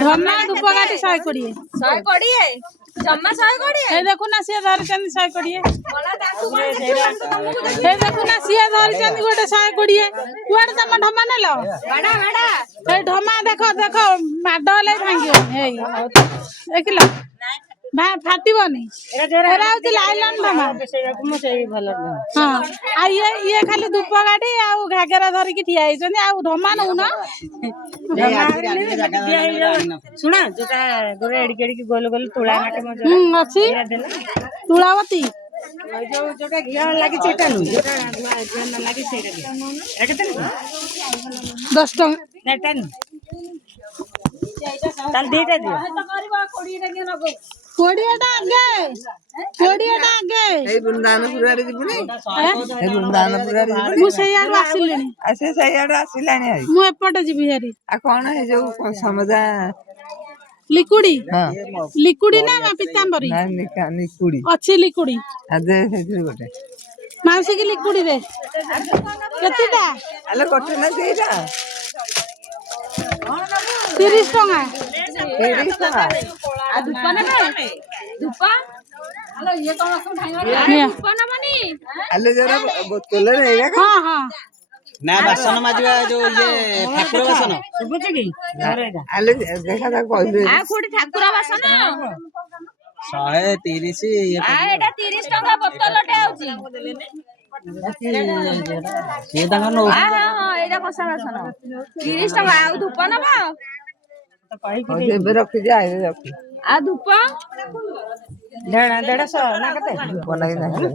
धमा धूपकाठी 120 जम्मा 120 हे देखो ना सी धरचंदी 120 हे देखो ना सी धरचंदी गोटे 120 कुआडे तम ढमा नेलो बड़ा बड़ा हे ढमा देखो देखो माडले भांगियो हे देखिलो फाटिबनी एरा होती लाइलन ढमा हां आ ये खाली धूपकाठी आ घागरा धरि की ठिया आइछनी आ ढमा नउ ना सुना जोटा गोरे एडी एडी गोल गोल तुळा माटे मजो अछि तुळावती जोटा घिया लागि सेटा नु जोटा धुआ न लागि सेटा घिया एटा 10 टଙ୍କା नेटा नु ताल देटा दियो कोड़ियाटा आगे এই বৃন্দাবনপুর আড়ে ଯିବୁନି এই ବୃନ୍ଦାବନପୁର ଆଡେ ଯିବୁନି मु सैयाडू आसिलेनी ଆସେ ସେଇଆଡେ ଆସିଲାଣି ଆଇ मु एपटे जिबि हेरी ଆଉ କଣ ଏଇ ଯୋଉ ସମଦା लिकुडी ହଁ लिकुडी ना पितांबरी ନା ନିକୁଡି अछि लिकुडी ଆଦେ ସେଇଥିରୁ ଗୋଟେ माउसी की लिकुडी दे केतिटा ଆଲେ ଗୋଟେ ନା ସେଇଟା 30 टଙ୍କା 30 ଟଙ୍କା आ धूप ने धूप हेलो ये कौन सब ढांगा धूप न मनी ଆଲେ ଯୋରା ବୋତଲରେ ଏଇରା हां हां ना बासन माजिबा जो ये ठाकुर बासन सुबुच की ଆଲେ ଦେଖା ତାକୁ କହିଲେ आ कोठी ठाकुर बासन 130 ये आ एटा 30 टका बोतलटे आउची ये दांगा नो हां हां एटा कसा बासन 30 टका आ धूप नबा ଏବେ ରଖିଛି ଆଇରେ ରଖି आ धूप 150 ना कते ବନାଇ ନାହିଁ